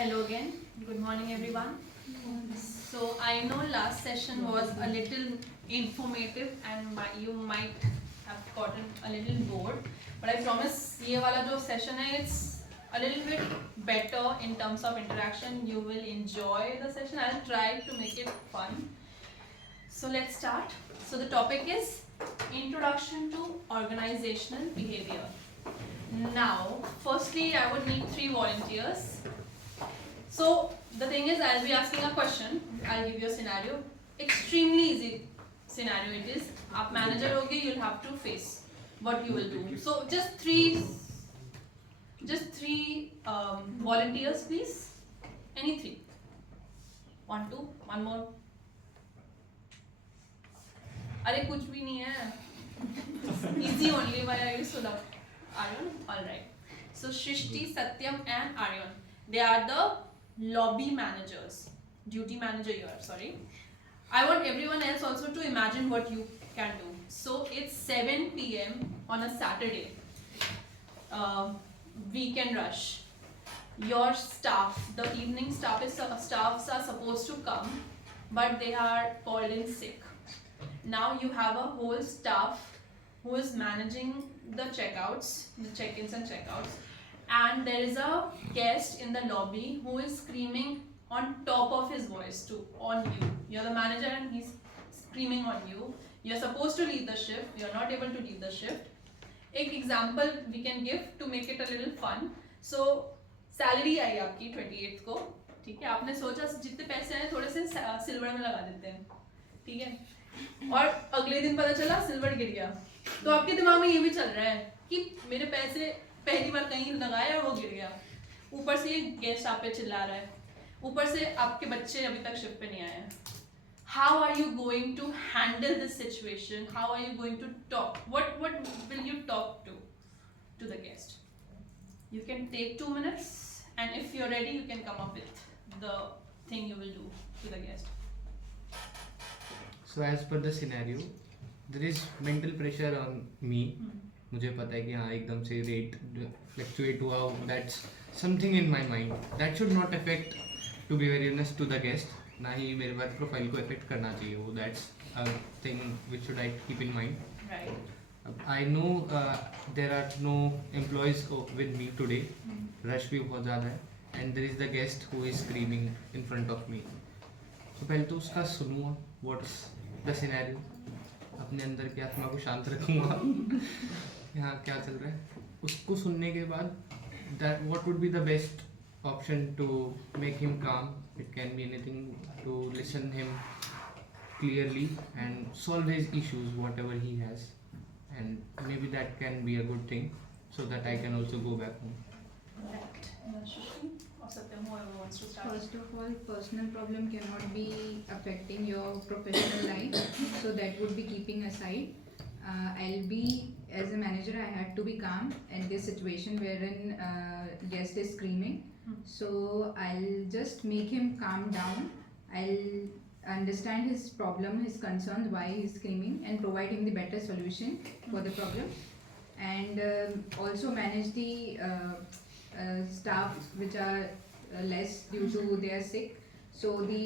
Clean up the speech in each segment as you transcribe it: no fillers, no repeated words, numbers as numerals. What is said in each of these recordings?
Hello again. Good morning, everyone. So I know last session was a little informative and you might have gotten a little bored, but I promise ये वाला जो session है it's a little bit better in terms of interaction. You will enjoy the session. I'll try to make it fun. So let's start. So the topic is Introduction to Organizational Behavior. Now, firstly, I would need 3 volunteers. So the thing is, I'll be asking a question. I'll give you a scenario. Extremely easy scenario it is. आप manager होगे, you'll have to face what you will do. So just three volunteers, please. Any 3? 1, 2, one more. अरे कुछ भी नहीं है. Easy only. Why are you so loud? Aryan? Alright. So Shrishti, Satyam and Aryan. They are the lobby managers. Duty manager you are, sorry. I want everyone else also to imagine what you can do. So it's 7 p.m. on a Saturday. Weekend rush. Your staff, the evening staffs are supposed to come, but they are called in sick. Now you have a whole staff who is managing the checkouts, the check-ins and checkouts, and there is a guest in the lobby who is screaming on top of his voice on you. You're the manager and he's screaming on you. You're supposed to leave the shift. You're not able to leave the shift. एक example we can give to make it a little fun. So salary आई आपकी 28th को, ठीक है? आपने सोचा जितने पैसे आए थोड़े से सिल्वर में लगा देते हैं, ठीक है? और अगले दिन पता चला सिल्वर गिर गया, तो आपके दिमाग में ये भी चल रहा है कि मेरे पैसे पहली बार कहीं लगाए और वो गिर गया. ऊपर से ये गेस्ट आप पे चिल्ला रहा है, ऊपर से आपके बच्चे अभी तक शिफ्ट पे नहीं आए हैं. How are you going to handle this situation? How are you going to talk? What will you talk to the guest? You can take 2 minutes, and if you're ready, you can come up with the thing you will do to the guest. So as per the scenario, there is mental pressure on me. मुझे पता है कि हाँ एकदम से rate fluctuate हुआ, that's something in my mind that should not affect, to be very honest, to the guest. ना ही मेरे वर्क प्रोफाइल को अफेक्ट करना चाहिए वो. That's a thing which should I keep in mind. I know there are no employees with me today. Rush भी बहुत ज़्यादा है and there is the guest who is screaming in front of me. तो पहले तो उसका सुनूँगा what's the scenario, अपने अंदर की आत्मा को शांत रखूँगा यहाँ क्या चल रहा है. उसको सुनने के बाद that what would be the best option to make him काम. It can be anything to listen him clearly and solve his issues whatever he has, and maybe that can be a good thing so that I can also go back home. Right. Shrishti or Satyam, whoever wants to start. First of all, personal problem cannot be affecting your professional life, so that would be keeping aside. I'll be, as a manager, I had to be calm in this situation wherein guest is screaming. So I'll just make him calm down. I'll understand his problem, his concerns, why he's screaming, and provide him the better solution for the problem. And also manage the staff which are less due to they are sick. So the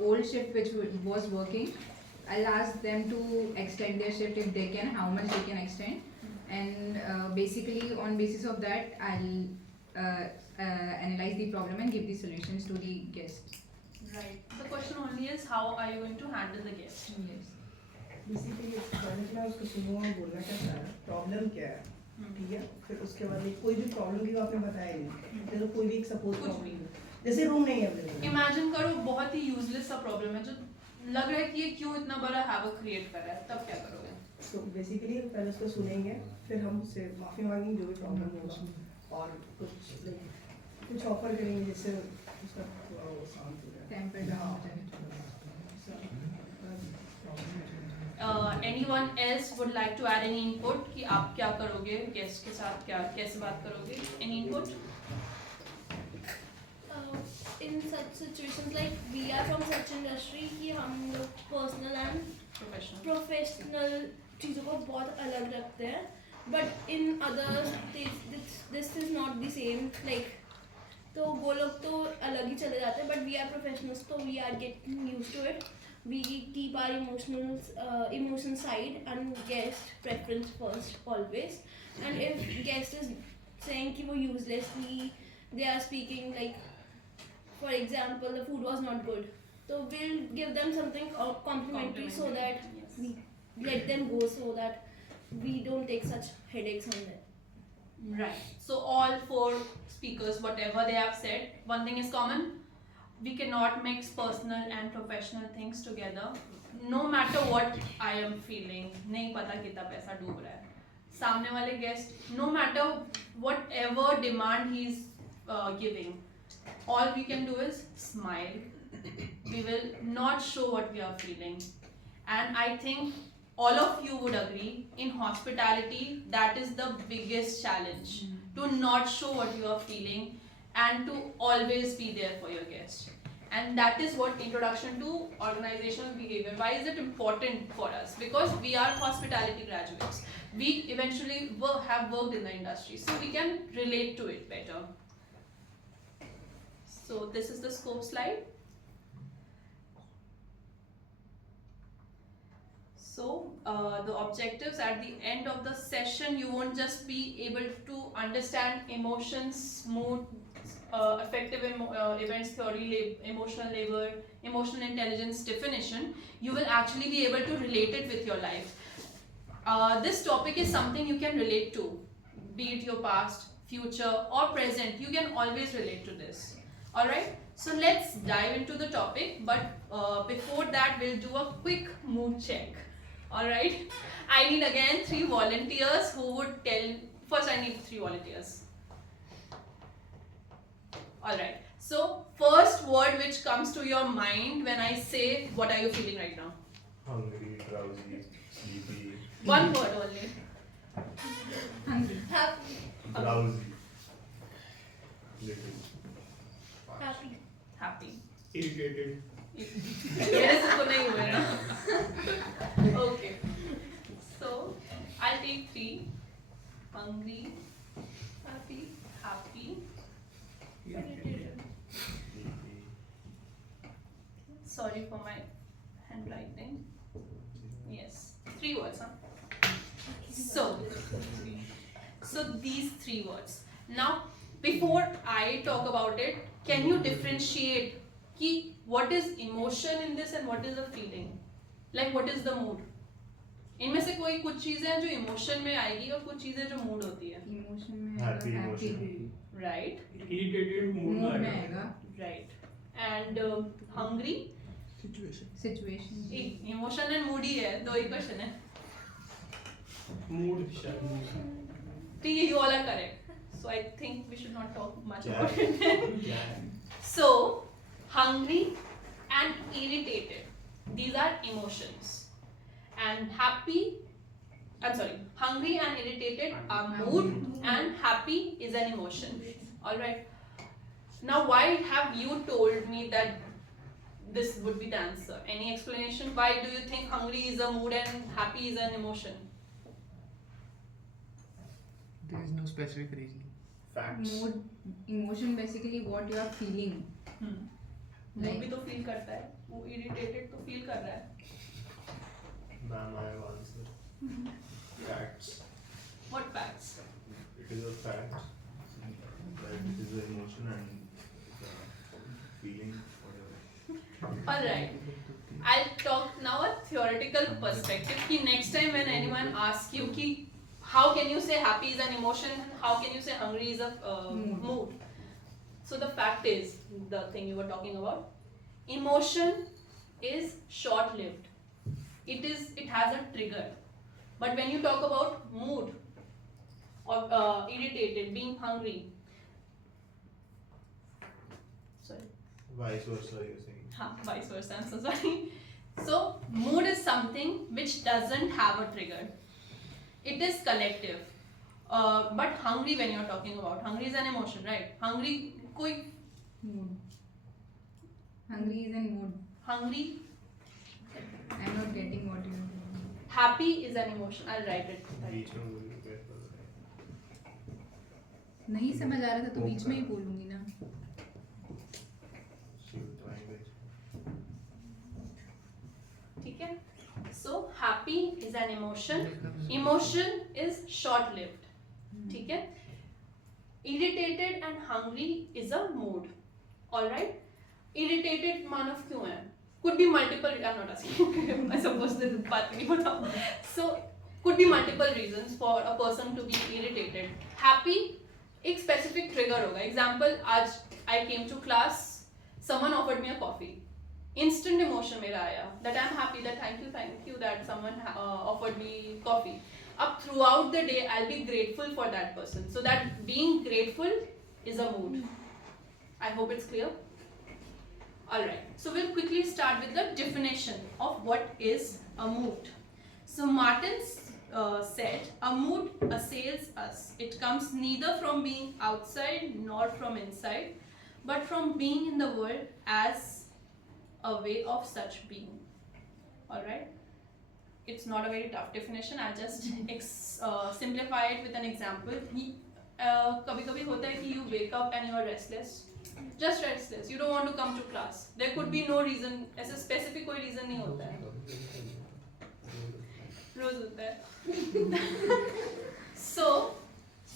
old shift which was working, I'll ask them to extend their shift if they can, how much they can extend, and basically on basis of that I'll analyze the problem and give the solutions to the guest. Right. The question only is how are you going to handle the guest? Yes. Basically पहले मैं उसको सुनूंगा, बोलना क्या चाह रहा है, problem क्या है, ठीक है. फिर उसके बाद कोई भी प्रॉब्लम की आपने बताया नहीं, जैसे कोई भी एक सपोज प्रॉब्लम, जैसे रूम नहीं है अवेलेबल. इमेजिन करो बहुत ही यूजलेस सा प्रॉब्लम है जो लग रहा है कि ये क्यों इतना बड़ा हैवक क्रिएट कर रहा है, तब क्या करोगे? तो बेसिकली पहले उसको सुनेंगे, फिर हम उससे माफ़ी मांगेंगे जो भी प्रॉब्लम होगा, और कुछ ऑफर करेंगे जिससे उसका थोड़ा वो शांत हो जाए. Temper down हो जाए. Anyone else would like to add any input कि आप क्या करोगे गेस्ट के साथ, क्या कैसे बात करोगे? Any input? In such situations, like we are from such industry कि हम लोग personal and professional चीज़ों को बहुत अलग रखते हैं, but in others this is not the same. Like तो वो लोग तो अलग ही चले जाते हैं, बट वी आर प्रोफेशनल्स तो we are getting use to it. We keep our emotion side and guest preference first always. And if guest is saying कि वो uselessly they are speaking, like for example the food was not good, so we'll give them something complimentary so that Yes. we let them go, so that we don't take such headaches on them. Right. So all four speakers, whatever they have said, one thing is common. We cannot mix personal and professional things together. No matter what I am feeling, नहीं पता कितना पैसा डूब रहा है. सामने वाले guest, no matter whatever demand he's giving, all we can do is smile. We will not show what we are feeling. And I think all of you would agree, in hospitality, that is the biggest challenge. To not show what you are feeling and to always be there for your guests. And that is what introduction to organizational behavior. Why is it important for us? Because we are hospitality graduates. We eventually have worked in the industry, so we can relate to it better. So this is the scope slide. So the objectives at the end of the session, you won't just be able to understand emotions, mood, effective events theory, emotional labor, emotional intelligence definition. You will actually be able to relate it with your life. This topic is something you can relate to, be it your past, future or present. You can always relate to this. Alright, so let's dive into the topic, but before that we'll do a quick mood check. Alright, I need again 3 volunteers who would tell. First I need 3 volunteers. Alright, so first word which comes to your mind when I say, what are you feeling right now? Hungry, drowsy, sleepy, One word only. Hungry. Happy. drowsy, little, Happy. Happy. irritated. Yes, इसको नहीं हुआ ना. Okay. So I'll take 3. Hungry, Happy. happy, Irritated. Sleepy. sorry for my handwriting. Yes, 3 words, huh? So these 3 words. Now, before I talk about it, can you differentiate कि what is emotion in this and what is the feeling? Like what is the mood? इनमें से कोई कुछ चीजें हैं जो emotion में आएगी और कुछ चीजें जो मूड होती है. Emotion में Happy आएगा, emotion. Right, Irritated mood Mood में आएगा. right. And hungry, Situation. emotion and mood ही है, 2 ही क्वेश्चन है. Mood. ठीक है, you all are correct. So I think we should not talk much Yeah. about it. Yeah. So, hungry and irritated, these are emotions. And hungry and irritated are mood, and happy is an emotion. Alright. Now, why have you told me that this would be the answer? Any explanation? Why do you think hungry is a mood and happy is an emotion? There is no specific reason. Facts. Mood, emotion basically what you are feeling. Mood भी तो feel करता है, वो irritated तो feel कर रहा है. Ma'am, I have answered. Facts. What facts? It is a fact that it is an emotion and it's a feeling, whatever. Alright, I'll talk now a theoretical perspective कि next time when anyone asks you कि how can you say happy is an emotion, how can you say hungry is a mood? So the fact is, the thing you were talking about, emotion is short-lived. It has a trigger. But when you talk about mood or irritated, being hungry, sorry. Vice versa, you're saying. Vice versa, I'm so sorry. So, mood is something which doesn't have a trigger. It is collective. But hungry, when you're talking about, hungry is an emotion, right? Hungry, koi Mood. Hungry is in mood. hungry, I'm not getting what you are saying. happy is an emotion. I'll write it. बीच में बोलिए बेहतर है. नहीं समझ आ रहा था तो बीच में ही बोलूंगी ना. happy is an emotion. Emotion is short lived. ठीक है. Irritated and hungry is a mood. All right. Irritated मानव क्यों है? Could be multiple. I'm not asking. I suppose this बात नहीं बताऊँ. So could be multiple reasons for a person to be irritated. Happy एक specific trigger होगा. Example, आज I came to class. Someone offered me a coffee. Instant emotion मेरा आया that I'm happy, that thank you that someone offered me coffee. Up throughout the day I'll be grateful for that person. So that being grateful is a mood. I hope it's clear. Alright, so we'll quickly start with the definition of what is a mood. So Martin said, a mood assails us. It comes neither from being outside nor from inside, but from being in the world as a way of such being. Alright, it's not a very tough definition. I'll just simplify it with an example. कभी-कभी होता है कि you wake up and you are restless. Just restless. You don't want to come to class. There could be no reason. ऐसे specific कोई reason नहीं होता है. रोज होता है. So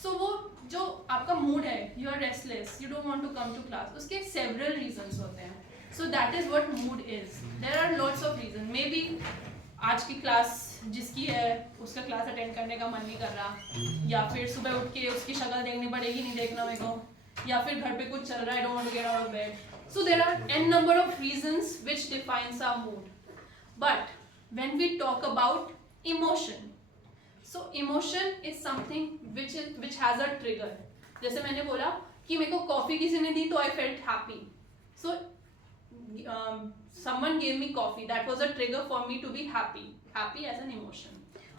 वो जो आपका mood है, you are restless. You don't want to come to class. उसके several reasons होते हैं. So that is what mood is. There are lots of reasons. Maybe आज की क्लास जिसकी है उसका क्लास अटेंड करने का मन नहीं कर रहा, या फिर सुबह उठ के उसकी शक्ल देखनी पड़ेगी, नहीं देखना मेरे को, या फिर घर पे कुछ चल रहा है, I don't want to get out of bed. So there are n number of reasons which defines our mood. But when we talk about emotion, so emotion is something which has a trigger. जैसे मैंने बोला कि मेरे को coffee किसी ने दी तो I felt happy. So someone gave me coffee. That was a trigger for me to be happy. Happy as an emotion.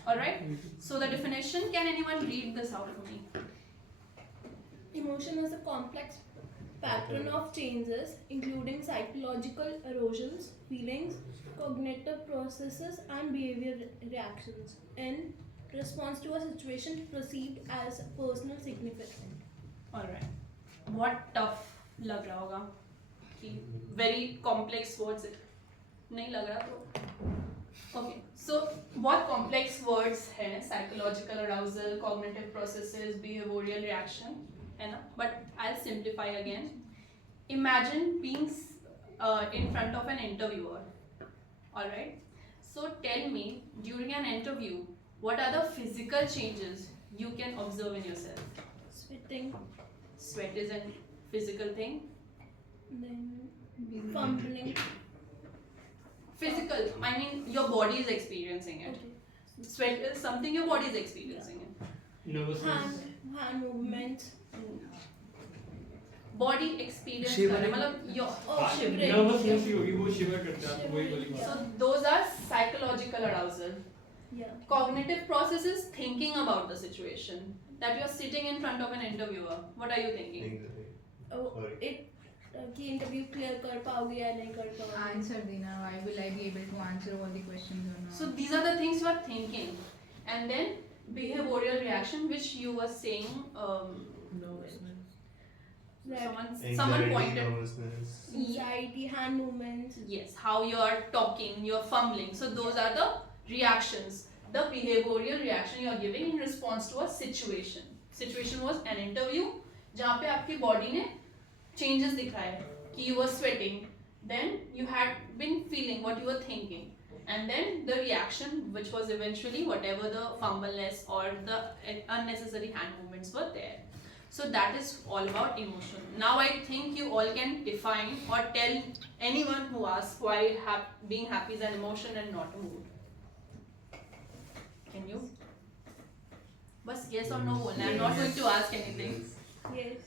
Alright? So the definition, can anyone read this out for me? Emotion is a complex pattern of changes, including psychological erosions, feelings, cognitive processes, and behavior reactions in response to a situation perceived as personal significant. Alright. What tough लग रहा होगा कि very complex words it नहीं लग रहा तो okay. So बहुत complex words हैं, psychological arousal, cognitive processes, behavioral reaction, है ना? But I'll simplify again. Imagine being in front of an interviewer. Alright. So tell me, during an interview, what are the physical changes you can observe in yourself? Sweating, Sweat is a physical thing. then fumbling. Physical, I mean your body is experiencing it. Okay. Sweat is something your body is experiencing it. Nervousness. Hand movements. Body experience Shivering. कर रहे हैं, मतलब your Oh, shivering. Nervousness ही होगी, वो शिवर करता है, वही वाली Shivering, बात. so those are psychological arousal. Yeah. Cognitive process is thinking about the situation. That you are sitting in front of an interviewer. What are you thinking? Oh, Sorry. it कि interview clear कर पाओगे या नहीं कर पाओगे. Answer देना. Why will I be able to answer all the questions or not? So these are the things you are thinking, and then behavioral reaction, which you were saying. That Someone pointed. Nervousness. anxiety, hand movements. Yes, how you are talking, you are fumbling. So those are the reactions, the behavioral reaction you are giving in response to a situation. Situation was an interview, जहाँ पे आपकी body ने changes दिखाए कि you were sweating, then you had been feeling what you were thinking, and then the reaction, which was eventually whatever the fumbleness or the unnecessary hand movements were there. So that is all about emotion. Now I think you all can define or tell anyone who asks why being happy is an emotion and not a mood. Can you? Bas yes or no बोलना है. I'm not going to ask anything. Yes.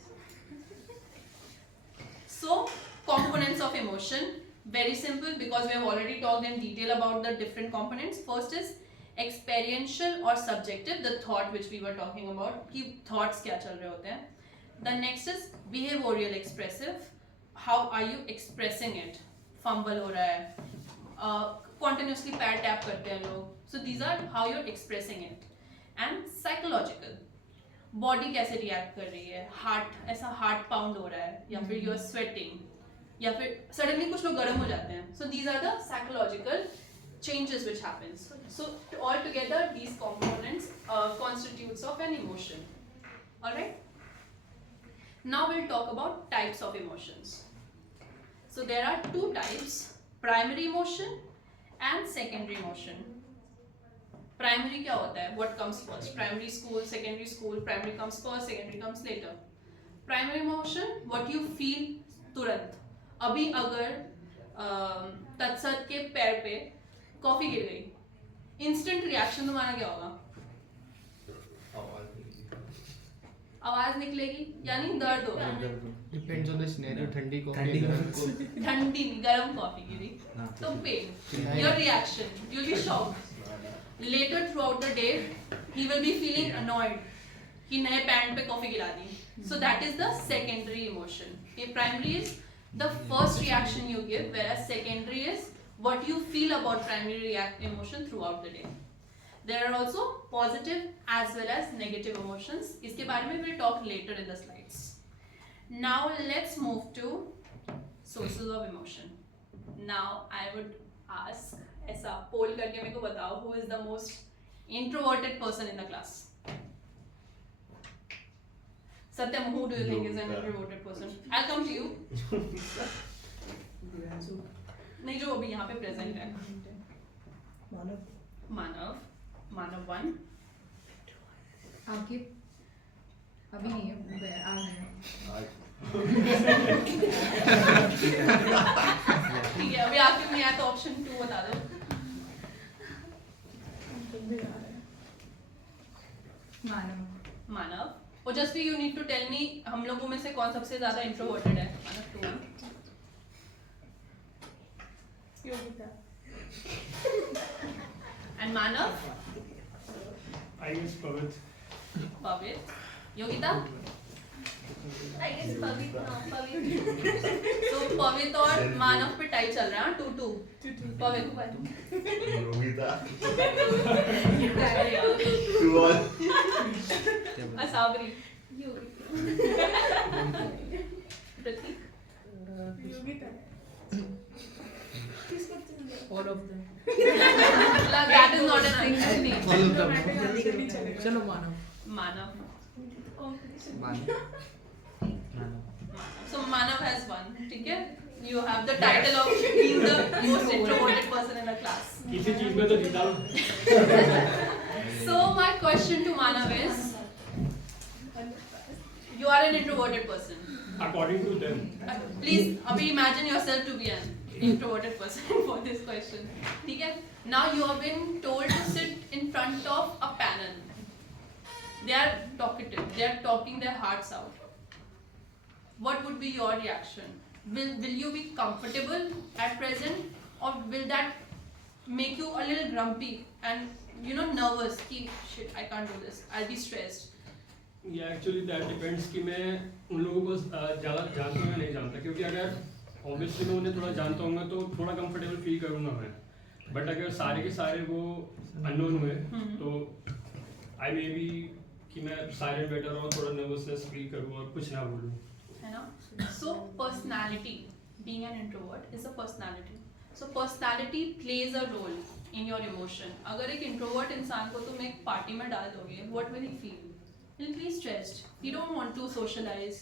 So components of emotion, very simple because we have already talked in detail about the different components. First is experiential or subjective, the thought which we were talking about, कि thoughts क्या चल रहे होते हैं. The next is behavioral expressive, how are you expressing it. Fumble हो रहा है, continuously पैर टैप करते हैं लोग. So these are how you're expressing it. And psychological, body कैसे रिएक्ट कर रही है, हार्ट ऐसा हार्ट पाउंड हो रहा है, या फिर यू आर स्वेटिंग, या फिर सडनली कुछ लोग गर्म हो जाते हैं. So these are the psychological changes which happens. So altogether these components constitutes of an emotion. Alright? Now we'll talk about types of emotions. So there are two types, primary emotion and secondary emotion. Primary क्या होता है? What comes first? Primary school, secondary school, primary comes first, secondary comes later. Primary emotion, what you feel तुरंत. अभी अगर तत्सत के पैर पे कॉफी गिर गई, इंस्टेंट रिएक्शन तुम्हारा क्या होगा? आवाज निकलेगी यानी दर्द होगा. Depends on the scenario. ठंडी कॉफी ठंडी नहीं, गर्म कॉफी गिरी तो pen. Your reaction, you'll be shocked. Later throughout the day, he will be feeling annoyed कि नए पैंट पे कॉफी गिरा दी. So that is the secondary emotion. Okay, primary is the first reaction you give, whereas secondary is what you feel about primary emotion throughout the day. There are also positive as well as negative emotions. इसके बारे में we'll talk later in the slides. Now let's move to sources of emotion. Now I would ask, ऐसा poll करके मेरे को बताओ, who is the most introverted person in the class? Satyam, who do you think is an introverted person? I'll come to you. नहीं, जो अभी यहाँ पे present है. मानव. मानव 1. आपके अभी नहीं है, आ गया. ठीक है, अभी आपके में आया तो ऑप्शन 2 बता दो. मानव. मानव. और just you need to tell me हम लोगों में से कौन सबसे ज्यादा इंट्रोवर्टेड है. Manav 2. Yogita. And Manav. I guess Pavit. Pavit. Yogita. I guess Pavit. No, Pavit. तो पवित और मानव पे टाई चल रहा है 2-2. पवित. योगिता. अरे यार. 2-1. असाबरी. Yogiता. प्रतीक. Yogita. किसको चल रहा है? All of them. That is not an answer. name. All of them. चलो मानव. मानव. Competition. So Manav has won. ठीक है? You have the title of being the most introverted person in the class. किसी चीज में तो जीता हूँ. So my question to Manav is, you are an introverted person. According to them. Please, abhi imagine yourself to be an introverted person for this question. ठीक है? Now you have been told to sit in front of a panel. They are talkative. They are talking their hearts out. What would be your reaction? Will you be comfortable at present, or will that make you a little grumpy and nervous? कि shit, I can't do this. I'll be stressed. Yeah, actually that depends कि मैं उन लोगों को ज़्यादा जानता हूँ या नहीं जानता, क्योंकि अगर obviously मैं उन्हें थोड़ा जानता हूँ तो थोड़ा comfortable feel करूँगा मैं. But अगर सारे के सारे वो unknown हुए तो I may be कि मैं silent better और थोड़ा nervousness feel करूँ और कुछ ना बोलूँ. है ना? So personality, being an introvert is a personality. So personality plays a role in your emotion. अगर एक introvert इंसान को तुम एक party में डाल दोगे, what will he feel? He'll be stressed. He don't want to socialize.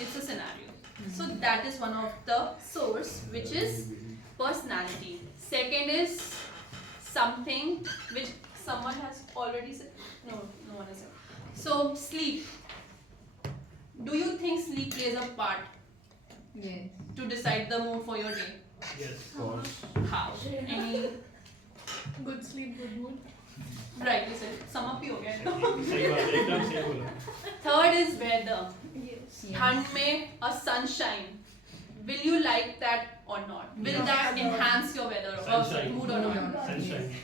It's a scenario. So that is one of the source, which is personality. Second is something which someone has already said. No one has said. So sleep. Do you think sleep plays a part Yes. to decide the mood for your day? Yes. How? Any Good sleep, good mood. right? You said sum up ही हो गया. सही बात है, एकदम सही बोला. Third is weather. Yes. ठंड में a sunshine. Will you like that or not? Will that enhance your weather or Sunshine. mood or not? Sunshine.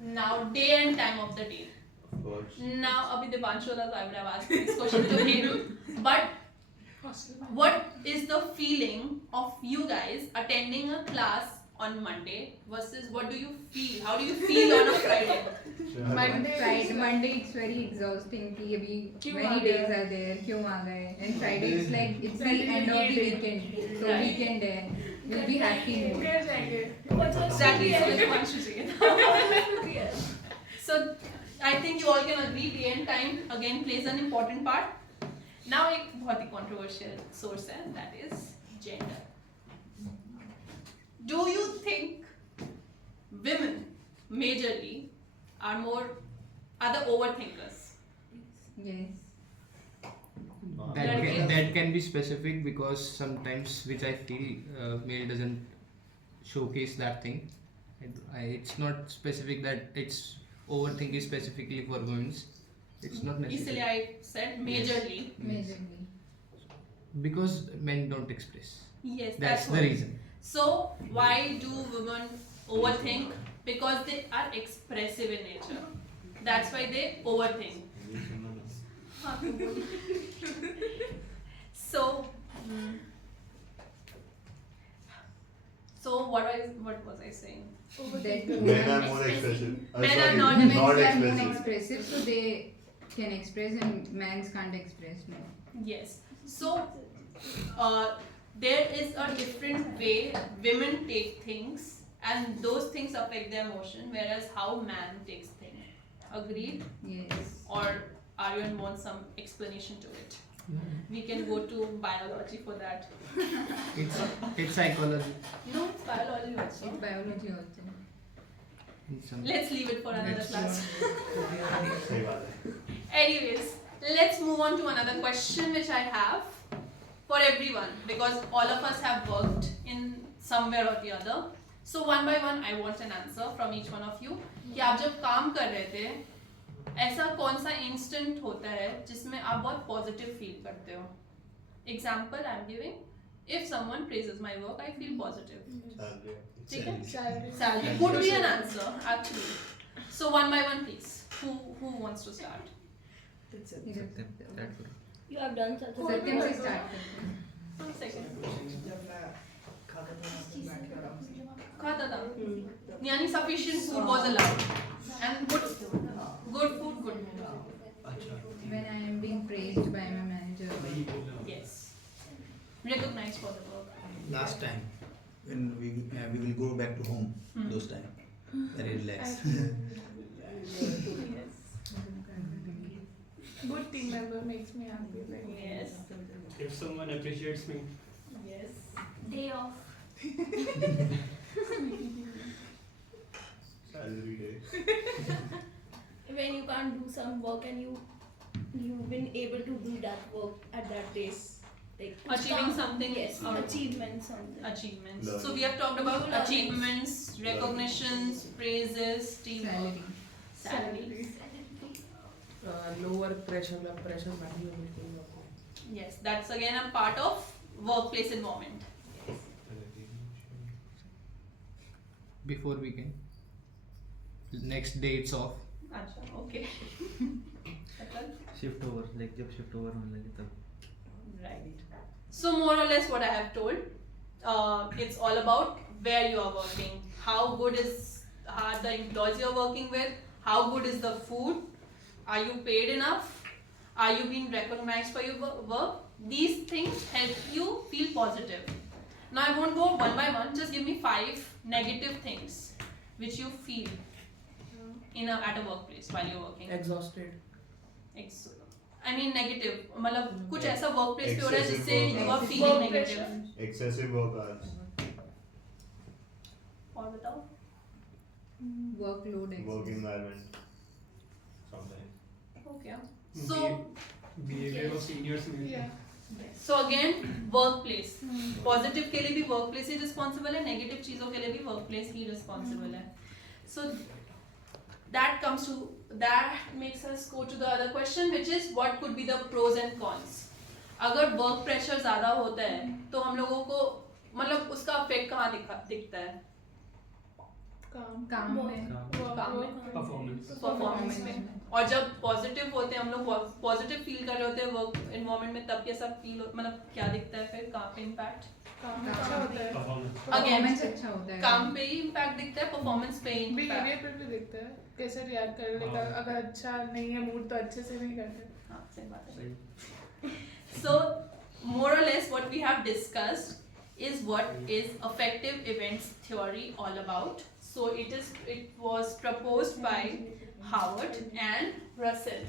Now day and time of the day. Of course. Now abhi Dipanshu was I would have asked this question to him. But what is the feeling of you guys attending a class on Monday versus what do you feel? How do you feel on a Friday? Monday it's very exhausting कि अभी क्यों many आ गए? days are there, क्यों आ गए? And Friday it's like it's the end of the weekend. So Right. weekend है. We'll be happy more. What's your Exactly, so story? Himanshu चाहिए था. Yes. So I think you all can agree day and time again plays an important part. Now एक बहुत ही controversial source है, that is gender. Do you think women majorly are the overthinkers? Yes. That can be specific because sometimes which I feel male doesn't showcase that thing. It's not specific that it's overthinking specifically for women. It's not इसलिए necessary I said majorly. Majorly. because men don't express. Yes, That's the what. reason. So why do women overthink? Because they are expressive in nature. That's why they overthink. So, so what was I saying? That Men are more expressive. Men are Sorry, not- women not are more expressive. expressive, so they can express and men can't express more. Yes. So, there is a different way women take things, and those things affect their emotion, whereas how man takes things. Agreed? Yes. Or Aryan wants some explanation to it. We can go to biology for that. It's psychology No, it's biology also. In biology also. in some. Let's leave it for another Let's class. सही बात है. Anyways, let's move on to another question which I have for everyone because all of us have worked in somewhere or the other. So one by one, I want an answer from each one of you. कि आप जब काम कर रहे थे, ऐसा कौन सा इंस्टेंट होता है जिसमें आप बहुत पॉजिटिव फील करते हो? Example I'm giving. If someone praises my work, I feel positive. ठीक है? Salary could be an answer actually. So one by one, please. Who wants to start? You have done such a Satyam से start करते हैं. One second. जब मैं खाता था बैठ के आराम से खाता था. यानी sufficient food was allowed and good food. Good food, good mood. When I am being praised by my manager. Yes. Recognized for the work. Last time when we will go back to home, those time very relaxed. Good team member makes me happy. Like, Yes. If someone appreciates me, Yes. day off. Salary day. When you can't do some work and you've been able to do that work at that days. Like Achieving something. Yes, achievement something. Achievements. Learning. So we have talked about Learning. achievements, recognitions, praises, teamwork, Salary. salary. low work pressure, मतलब pressure नहीं है बिल्कुल आपको. Yes, that's again a part of workplace environment. Before weekend. Next day it's off. Acha, okay. Atal? Shift over like जब shift over होने लगे तब. Right. So more or less what I have told, it's all about where you are working, how good are the employees you are working with, how good is the food, are you paid enough, are you being recognized for your work. These things help you feel positive. Now I won't go one by one, just give me 5 negative things which you feel at a workplace while you're working. Exhausted. I mean negative, मतलब कुछ ऐसा workplace पे हो रहा है Excessive जिससे work you are hours. feeling Work negative. pressure. Excessive work hours. और बताओ. Workload. Work excess. environment. Sometimes. Okay. So behavior of seniors में. Yeah. so again workplace. Positive के लिए भी workplace ही responsible है, negative चीजों के लिए भी workplace ही responsible है. So that makes us go to the other question, which is what could be the pros and cons. अगर work pressure ज़्यादा होता है तो हम लोगों को मतलब उसका effect कहाँ दिखता है? काम में. काम में. Performance. परफॉर्मेंस में. और जब पॉजिटिव होते हैं हम लोग पॉजिटिव फील कर रहे होते हैं वर्क एनवायरनमेंट में, तब कैसा फील मतलब क्या दिखता है फिर काम पे इम्पैक्ट? काम अच्छा होता है. Performance. Performance अच्छा होता है. काम पे ही इम्पैक्ट दिखता है, परफॉर्मेंस पे ही बिहेवियर इम्पैक्ट. पे भी दिखता है. कैसे रिएक्ट करने का, अगर अच्छा नहीं है मूड तो अच्छे से नहीं करते. हाँ, सही बात है. So more or less what we have discussed is what is affective events theory all about. So it was proposed by Howard and Russell.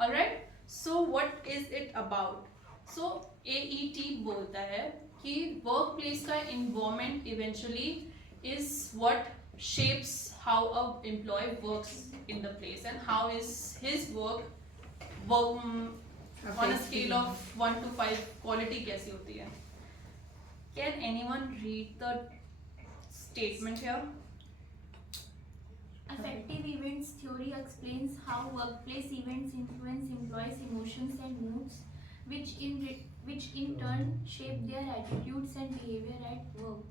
Alright, so what is it about? So AET बोलता है कि workplace का environment eventually is what shapes how a employee works in the place and how is his work on a scale of 1 to 5 quality कैसी होती है. Can anyone read the statement here? Affective events theory explains how workplace events influence employees' emotions and moods, which in turn shape their attitudes and behavior at work.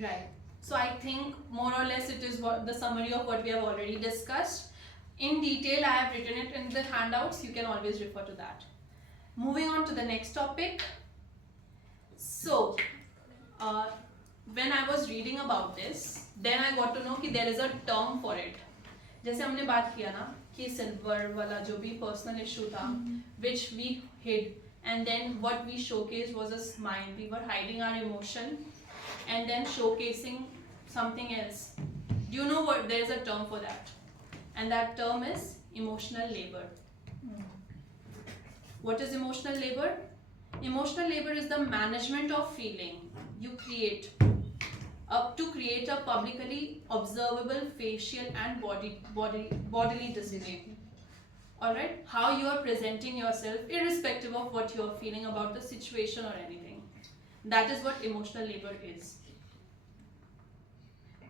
Right. So I think more or less it is what the summary of what we have already discussed. In detail, I have written it in the handouts. You can always refer to that. Moving on to the next topic. So, when I was reading about this, then I got to know कि there is a term for it. जैसे हमने बात किया ना कि silver वाला जो भी personal issue था, which we hid, and then what we showcased was a smile. We were hiding our emotion, and then showcasing something else. Do you know what? There is a term for that, and that term is emotional labor. What is emotional labor? Emotional labor is the management of feeling you create to create a publicly observable facial and bodily display. Alright, how you are presenting yourself irrespective of what you are feeling about the situation or anything. That is what emotional labor is.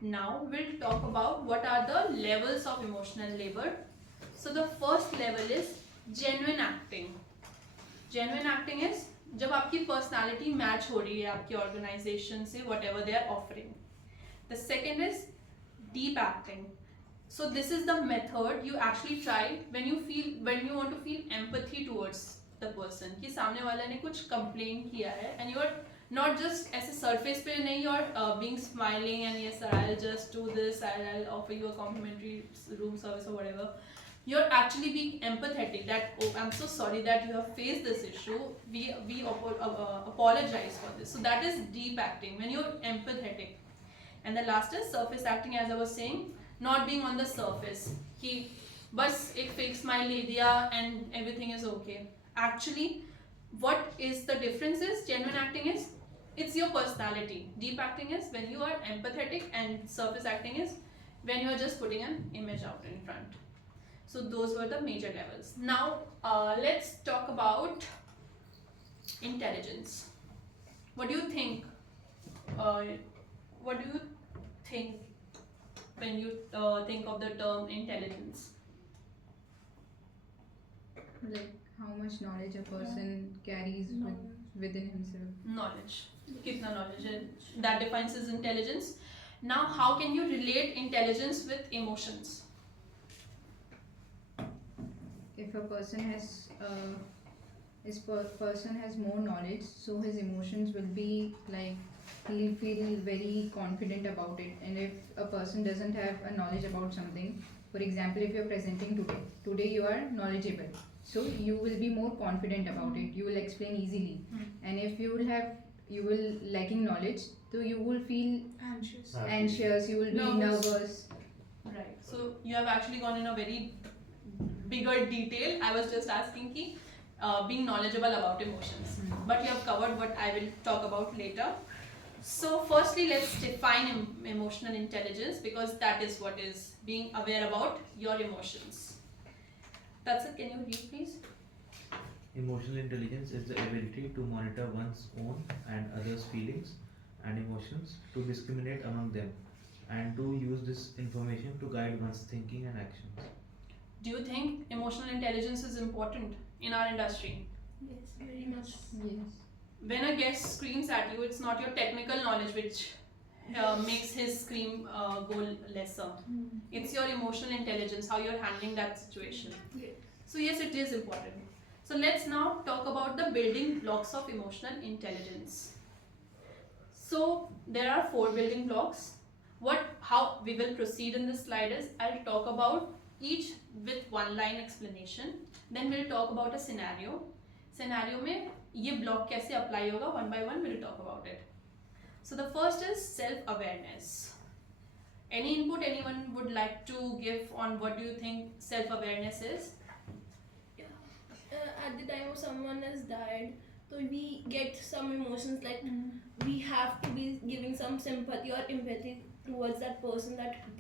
Now we'll talk about what are the levels of emotional labor. So the first level is genuine acting. Genuine acting is जब आपकी personality match हो रही है आपकी organization से whatever they are offering. The second is deep acting. So this is the method you actually try when you want to feel empathy towards the person कि सामने वाला ने कुछ complain किया है and you are not just ऐसे surface पे नहीं you are being smiling and yes sir I'll just do this I'll offer you a complimentary room service or whatever. You're actually being empathetic that oh I'm so sorry that you have faced this issue, we apologize for this. So that is deep acting when you're empathetic. And the last is surface acting, as I was saying, not being on the surface कि बस एक fake smile ले दिया and everything is okay. Actually what is the difference is genuine acting is it's your personality. Deep acting is when you are empathetic and surface acting is when you are just putting an image out in front. So those were the major levels. Now let's talk about intelligence. What do you think? What do you think when you think of the term intelligence? Like how much knowledge a person carries within himself. Knowledge. Kitna knowledge है? That defines his intelligence. Now how can you relate intelligence with emotions? If a person has person has more knowledge, so his emotions will be like he'll feel very confident about it. And if a person doesn't have a knowledge about something, for example, if you're presenting today you are knowledgeable, so you will be more confident about it. You will explain easily. And if you will lacking knowledge, so you will feel anxious. You will be nervous. Right. So you have actually gone in a very bigger detail. I was just asking ki being knowledgeable about emotions, but you have covered what I will talk about later. So firstly, let's define emotional intelligence, because that is what is being aware about your emotions. That's it. Can you read, please? Emotional intelligence is the ability to monitor one's own and others' feelings and emotions, to discriminate among them, and to use this information to guide one's thinking and actions. Do you think emotional intelligence is important in our industry? Yes, very much. Yes. When a guest screams at you, it's not your technical knowledge which makes his scream go lesser. It's your emotional intelligence, how you're handling that situation. Yeah. So yes, it is important. So let's now talk about the building blocks of emotional intelligence. So there are 4 building blocks. How we will proceed in this slide is I'll talk about each with 1-line explanation. Then we'll talk about a scenario. Scenario में ये block कैसे apply होगा, one by one will talk about it. So the first is self awareness. Any input anyone would like to give on what do you think self awareness is? At the time of someone has died, so we get some emotions like we have to be giving some sympathy or empathy towards that person, that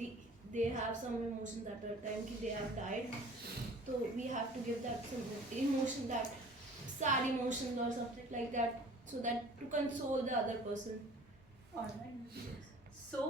they have some emotions at the time that they have died. So we have to give that some emotion, that sad emotions or something like that, so that to console the other person. Alright. So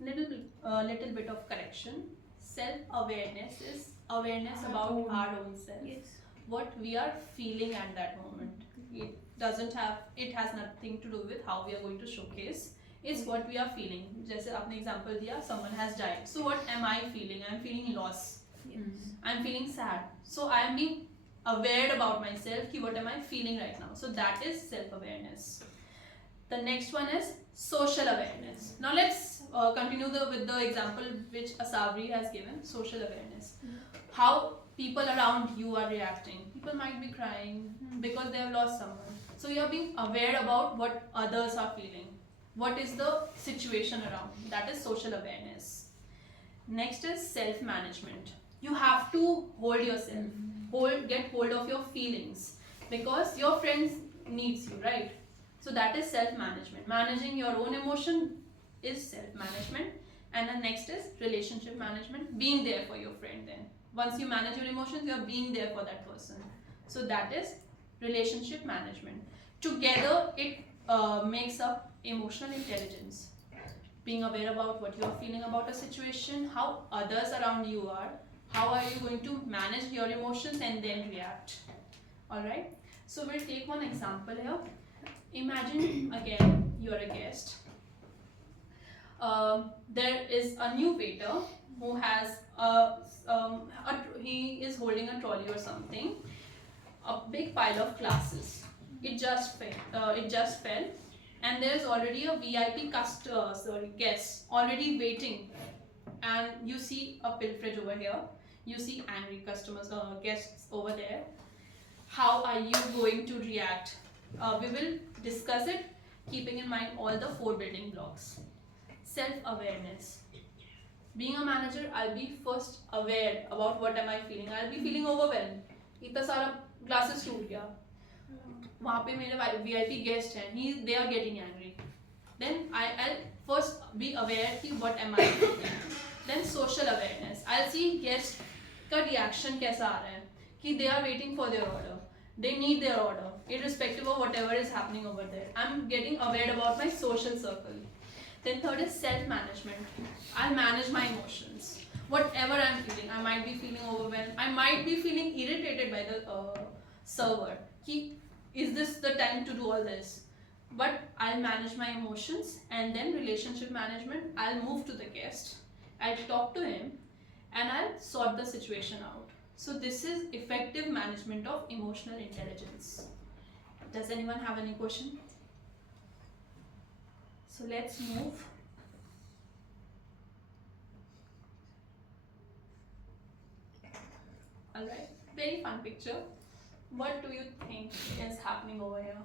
little bit of correction. Self awareness is awareness about our own self. Yes. What we are feeling at that moment. It has nothing to do with how we are going to showcase. It's what we are feeling. जैसे आपने example दिया, someone has died. So what am I feeling? I'm feeling loss. Yes. I'm feeling sad. So I am being aware about myself. Ki what am I feeling right now? So that is self awareness. The next one is social awareness. Now let's continue with the example which Asavri has given, social awareness. How people around you are reacting. People might be crying because they have lost someone. So you are being aware about what others are feeling. What is the situation around? That is social awareness. Next is self-management. You have to hold yourself. Get hold of your feelings. Because your friends needs you, right? So that is self-management. Managing your own emotion is self-management. And the next is relationship management. Being there for your friend then. Once you manage your emotions, you are being there for that person. So that is relationship management. Together, it makes up emotional intelligence. Being aware about what you are feeling about a situation, how others around you are, how are you going to manage your emotions and then react. Alright? So we'll take one example here. Imagine again you are a guest. There is a new waiter who has he is holding a trolley or something. A big pile of glasses. It just fell, and there is already a VIP guest already waiting. And you see a pilferage over here. You see angry customers, guests over there. How are you going to react? We will discuss it keeping in mind all the 4 building blocks. Self-awareness. Being a manager, I'll be first aware about what am I feeling. I'll be feeling overwhelmed. इतना सारा glasses टूट गया. वहाँ पे मेरे VIP guest हैं. They are getting angry. Then I'll first be aware कि what am I feeling. Then social awareness. I'll see guest का reaction कैसा आ रहा है. कि they are waiting for their order. They need their order, irrespective of whatever is happening over there. I'm getting aware about my social circle. Then third is self-management. I'll manage my emotions. Whatever I'm feeling, I might be feeling overwhelmed. I might be feeling irritated by the server. Is this the time to do all this? But I'll manage my emotions. And then relationship management, I'll move to the guest. I'll talk to him and I'll sort the situation out. So this is effective management of emotional intelligence. Does anyone have any question? So let's move. Alright, very fun picture. What do you think is happening over here?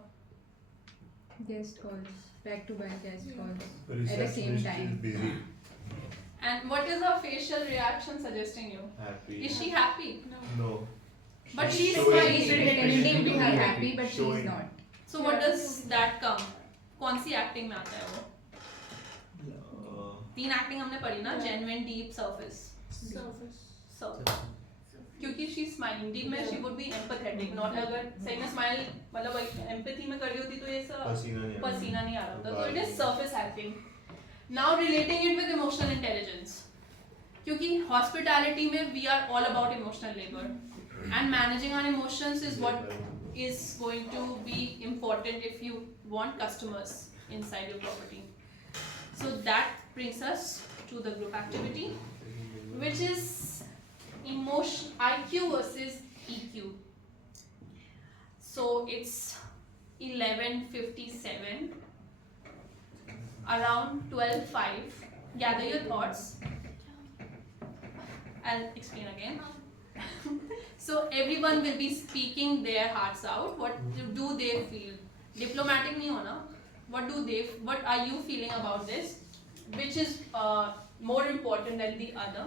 Guest calls, back to back guest calls The at the same receptionist is time. busy. And what is her facial reaction suggesting you? Happy. Is she happy? No. But She's she's showing- smiling. She's pretending to be Showing. happy, but she's Showing. not. So what does that come? कौन सी acting में आता है वो? तीन acting हमने पढ़ी ना, genuine, deep, surface. Surface. क्योंकि she is smiling. Deep में she would be empathetic. Not अगर सही में smile मतलब empathy में कर रही होती तो ये सब पसीना नहीं आ रहा होता. So it is surface acting. Now relating it with emotional intelligence. क्योंकि hospitality में we are all about emotional labor. And managing our emotions is what is going to be important if you want customers inside your property. So that brings us to the group activity, which is IQ versus EQ. So it's 11:57. Around 12:05. Gather your thoughts. I'll explain again. So everyone will be speaking their hearts out. What do they feel? Diplomatic नहीं होना. What are you feeling about this? Which is more important than the other?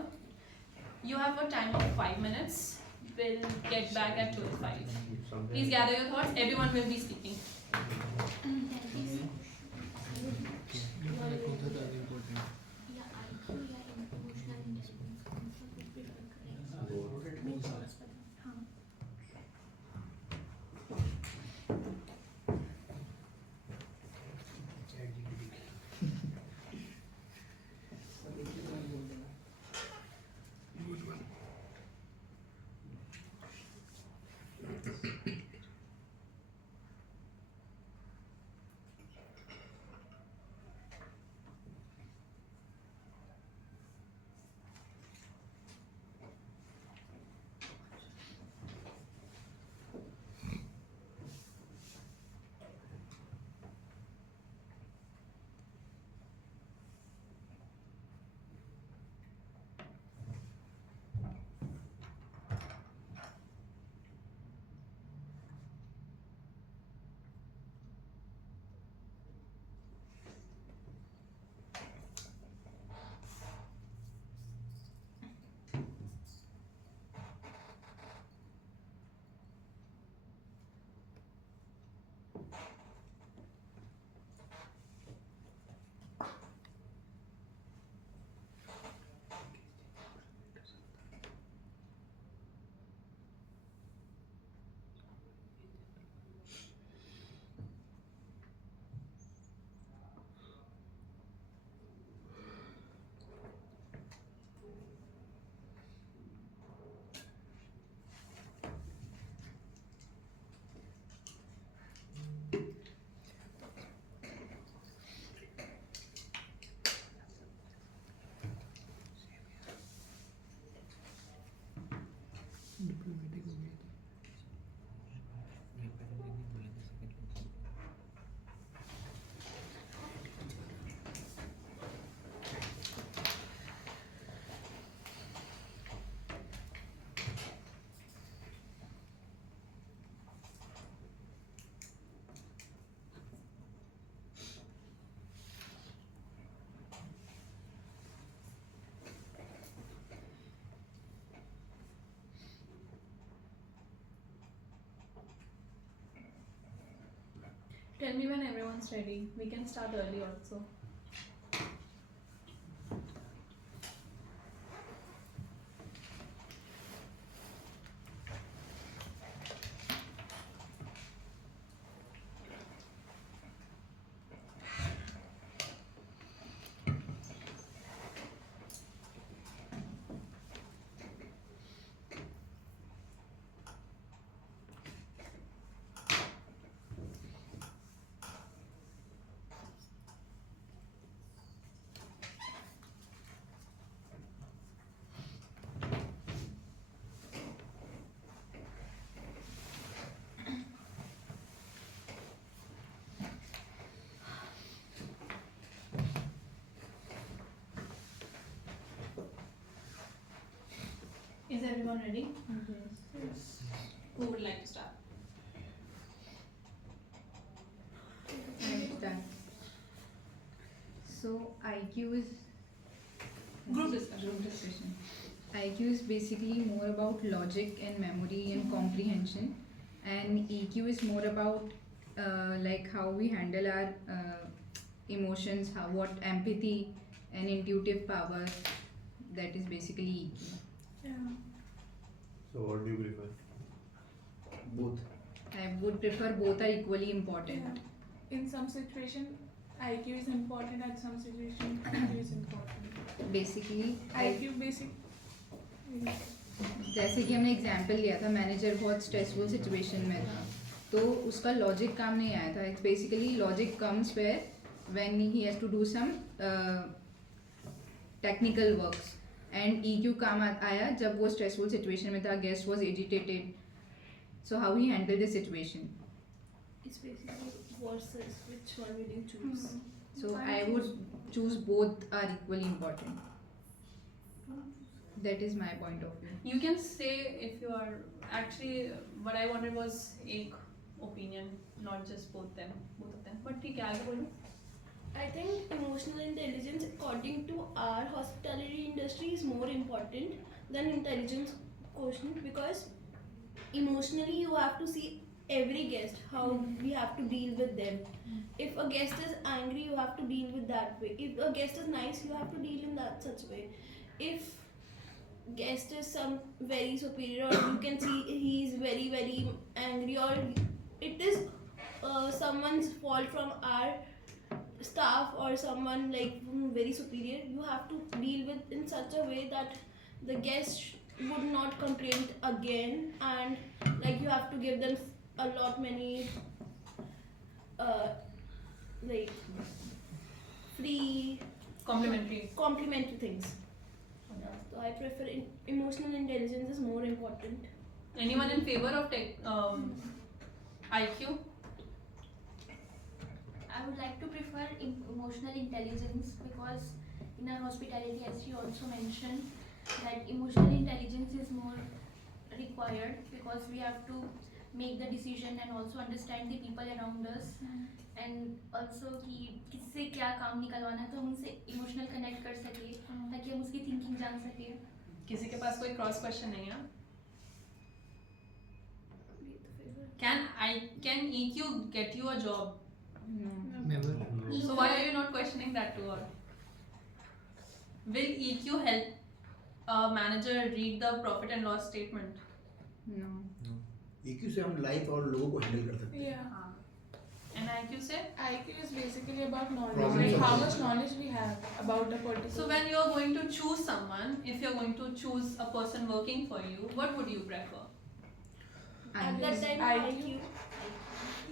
You have a time of 5 minutes. We'll get back at 12:05. Please gather your thoughts. Everyone will be speaking. Tell me when everyone's ready. We can start early also. Is everyone ready? Yes. Who would like to start? I'll start. So IQ is Group discussion. Group discussion. IQ is basically more about logic and memory and comprehension, and EQ is more about like how we handle our emotions, what empathy and intuitive power. That is basically EQ. Yeah. So what do you prefer? Both. I would prefer both are equally important. Yeah. In some situation, IQ is important. At some situation, IQ is important. Basically, IQ basic. जैसे कि हमने example लिया था, manager बहुत stressful situation में था, तो उसका लॉजिक काम नहीं आया था. It's basically logic comes where when he has to do some technical works, and EQ काम आया जब वो स्ट्रेसफुल सिचुएशन में था, guest was agitated, so how he handle the situation. It's basically versus which one will you choose? So I would choose both are equally important. That is my point of view. You can say if you are actually what I wanted was एक opinion, not just both of them. But ठीक है आगे बोलो. I think emotional intelligence, according to our hospitality industry, is more important than intelligence quotient, because emotionally you have to see every guest, how we have to deal with them. If a guest is angry, you have to deal with that way. If a guest is nice, you have to deal in that such way. If guest is some very superior, or you can see he is very very angry, or it is someone's fault from our staff or someone like very superior, you have to deal with in such a way that the guest would not complain again, and like you have to give them a lot many like free complimentary things. So I prefer emotional intelligence is more important. Anyone in favor of IQ? I would like to prefer emotional intelligence, because in our hospitality, as you also mentioned, that emotional intelligence is more required, because we have to make the decision and also understand the people around us, and also कि किससे क्या काम निकलवाना है तो हम उनसे emotional connect कर सके, ताकि हम उसकी थिंकिंग जान सके. किसी के पास कोई क्रॉस क्वेश्चन नहीं है? Can EQ get you a job? No. Never. So why are you not questioning that too? Or will EQ help a manager read the profit and loss statement? No. EQ से हम life और लोगों को handle कर सकते हैं. Yeah. And IQ say? IQ is basically about knowledge, Problem like how solving. much knowledge we have about a particular. So when you are going to choose someone, if you are going to choose a person working for you, what would you prefer? At that time, IQ.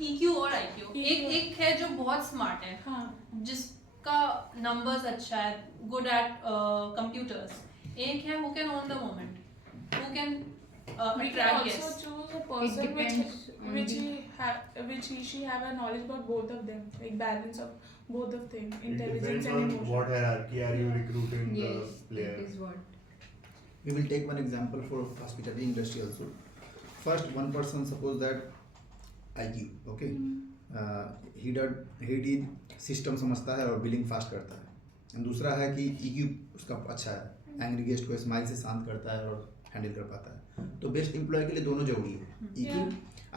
EQ और IQ. एक है जो बहुत smart है, हाँ. जिसका numbers अच्छा है, good at computers. एक है who can own the moment, who can We can attract also guests. choose a person depends on which she have a knowledge about both of them, like balance of both of them, It intelligence depends and on emotion. what hierarchy are you recruiting Yes, the player. that is what. We will take one example for hospitality industry also. First, one person, suppose that IQ, okay, he did system समझता है और billing fast करता है. And दूसरा है कि EQ उसका अच्छा है, एंग्री गेस्ट को स्माइल से शांत करता है और हैंडल कर पाता है. तो बेस्ट एम्प्लॉय के लिए दोनों जरूरी है.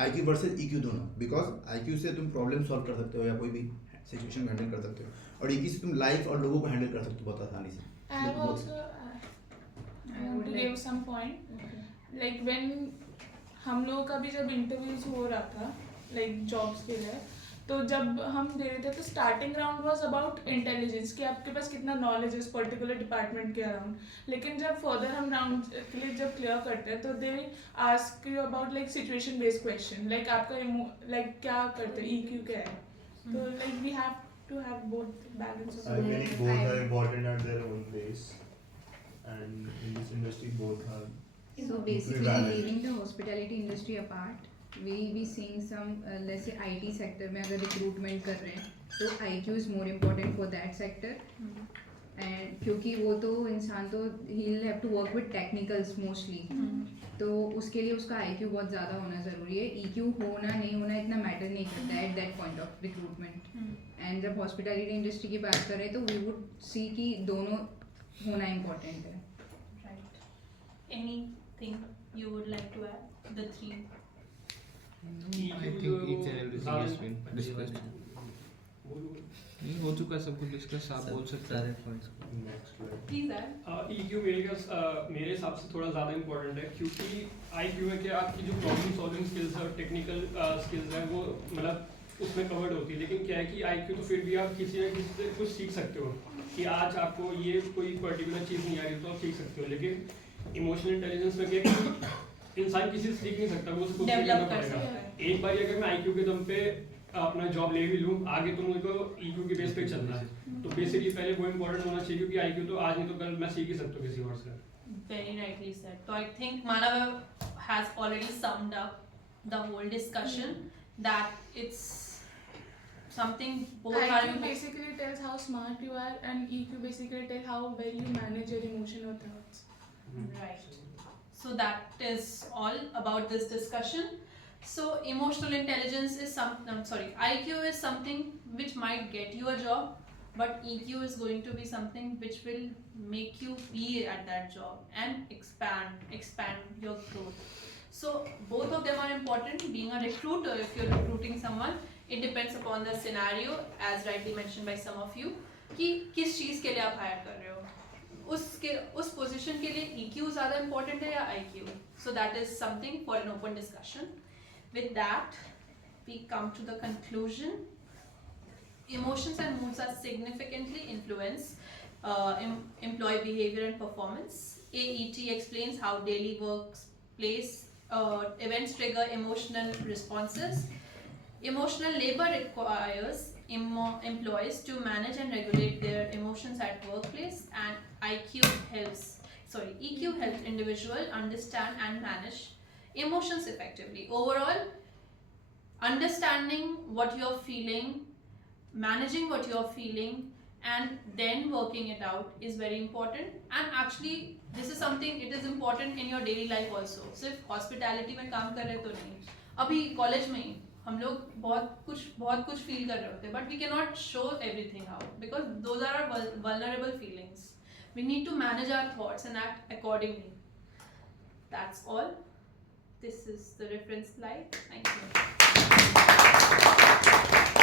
IQ वर्सेस EQ दोनों, बिकॉज IQ से तुम प्रॉब्लम सॉल्व कर सकते हो या कोई भी सिचुएशन हैंडल कर सकते हो, और EQ से तुम लाइफ और लोगों को हैंडल कर सकते हो बहुत आसानी से. I have also I want to give some point. Like when हम लोगों का भी जब इंटरव्यूज हो रहा था like jobs के लिए, तो जब हम दे रहे थे तो starting round was about intelligence कि आपके पास कितना नॉलेज है इस पर्टिकुलर डिपार्टमेंट के अराउंड. लेकिन जब फर्दर हम राउंड के लिए जब क्लियर करते हैं तो they ask you about like situation based question, like आपका लाइक क्या करते हो, EQ क्या है. तो like we have to have both balance. I believe both are important at their own ways, and in this industry both are So basically, leaving the hospitality industry apart, we seeing some let's say IT sector में अगर recruitment कर रहे हैं तो IQ is more important for that sector. And क्योंकि वो तो इंसान तो he'll have to work with technicals mostly. तो उसके लिए उसका IQ बहुत ज़्यादा होना ज़रूरी है. EQ होना नहीं होना इतना मैटर नहीं करता है at that point of recruitment. And जब hospitality industry की बात करें तो we would see कि दोनों होना important है. Right. Anything you would like to add? The three. I think each and everything has been discussed. नहीं हो चुका सब कुछ डिस्कस, आप बोल सकते हैं. next level. Please add. EQ मेरे हिसाब से थोड़ा ज़्यादा इम्पोर्टेंट है, क्योंकि IQ में क्या आपकी जो प्रॉब्लम सॉल्विंग स्किल्स है और टेक्निकल स्किल्स है वो मतलब उसमें कवर्ड होती है. लेकिन क्या है कि IQ तो फिर भी आप किसी ना किसी से कुछ सीख सकते हो कि आज आपको ये कोई पर्टिकुलर चीज़ नहीं आ रही तो आप सीख सकते हो. लेकिन इमोशनल इंटेलिजेंस में क्या है कि इंसान किसी से सीख नहीं सकता, वो उसको सीखना Develop कर पड़ेगा. सकता है. एक बार अगर मैं IQ के दम पे अपना जॉब ले भी लूँ, आगे तो मुझको EQ के बेस पे चलना है. तो बेसिकली पहले वो इम्पोर्टेंट होना चाहिए, क्योंकि IQ तो आज नहीं तो कल मैं सीख ही सकता हूँ किसी और से. Very rightly said. So I think Manav has already summed up the whole discussion that it's something both are IQ basically tells how smart you are, and EQ basically tells how well you manage your emotion or thoughts. Right. So that is all about this discussion. So emotional intelligence is IQ is something which might get you a job, but EQ is going to be something which will make you be at that job and expand your growth. So both of them are important. Being a recruiter, if you're recruiting someone, it depends upon the scenario, as rightly mentioned by some of you, कि किस चीज़ के लिए आप higher कर रहे हो, उस position के लिए EQ ज़्यादा important है या IQ. So that is something for an open discussion. With that, we come to the conclusion. Emotions and moods are significantly influence employee behavior and performance. AET explains how daily workplace events trigger emotional responses. Emotional labor requires employees to manage and regulate their emotions at workplace, and EQ helps individual understand and manage emotions effectively. Overall, understanding what you're feeling, managing what you're feeling, and then working it out is very important. And actually this is something, it is important in your daily life also. सिर्फ hospitality में काम कर रहे तो नहीं, अभी college में ही हम लोग बहुत कुछ feel कर रहे होते हैं, but we cannot show everything out because those are our vulnerable feelings. We need to manage our thoughts and act accordingly. That's all. This is the reference slide. Thank you.